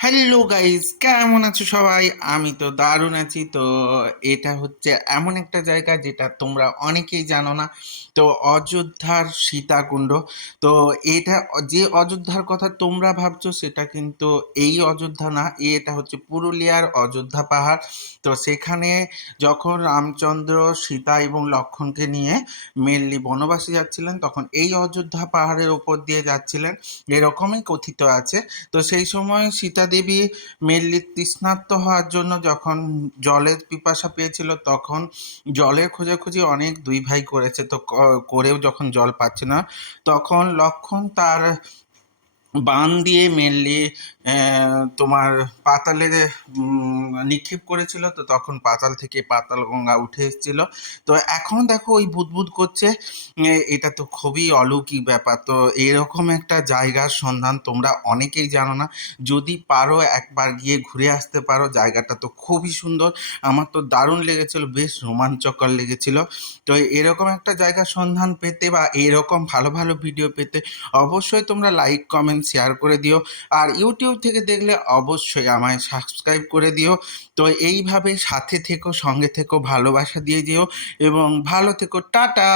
Hello guys কেমন আছো সবাই? আমি তো দারুণ আছি। তো এটা হচ্ছে এমন একটা জায়গা যেটা তোমরা অনেকেই জানো না। তো অযোধ্যার সীতাকুণ্ড। তো এটা যে অযোধ্যার কথা তোমরা ভাবছ, সেটা কিন্তু এই অযোধ্যা না। এটা হচ্ছে পুরুলিয়ার অযোধ্যা পাহাড়। তো সেখানে যখন রামচন্দ্র, সীতা এবং লক্ষ্মণকে নিয়ে মেনলি বনবাসে যাচ্ছিলেন, তখন এই অযোধ্যা পাহাড়ের ওপর দিয়ে যাচ্ছিলেন। এরকমই কথিত আছে। তো সেই সময় সীতা দেবী মেনলি তৃষ্ণার্ত হওয়ার জন্য যখন জলের পিপাসা পেয়েছিল, তখন জলের খোঁজাখুঁজি অনেক দুই ভাই করেছে। তো করেও যখন জল পাচ্ছে না, তখন লক্ষণ তার বান দিয়ে মেনলি তোমার পাতালের নিক্ষেপ করেছিল, তো তখন পাতাল থেকে পাতাল গঙ্গা উঠে এসেছিল। তো এখন দেখো ওই বুদবুদ করছে এটা তো খুবই অলৌকিক ব্যাপার। তো এরকম একটা জায়গার সন্ধান তোমরা অনেকেই জানো না। যদি পারো একবার গিয়ে ঘুরে আসতে পারো, জায়গাটা তো খুবই সুন্দর। আমার তো দারুণ লেগেছিল, বেশ রোমাঞ্চকর লেগেছিল। তো এরকম একটা জায়গার সন্ধান পেতে বা এরকম ভালো ভালো ভিডিও পেতে অবশ্যই তোমরা লাইক কমেন্ট শেয়ার করে দিও। আর ইউটিউব থেকে দেখলে অবশ্যই আমায় সাবস্ক্রাইব করে দিও। তো এইভাবে সাথে থেকো সঙ্গে থেকো ভালোবাসা দিয়ে যেও এবং ভালো থেকো টাটা!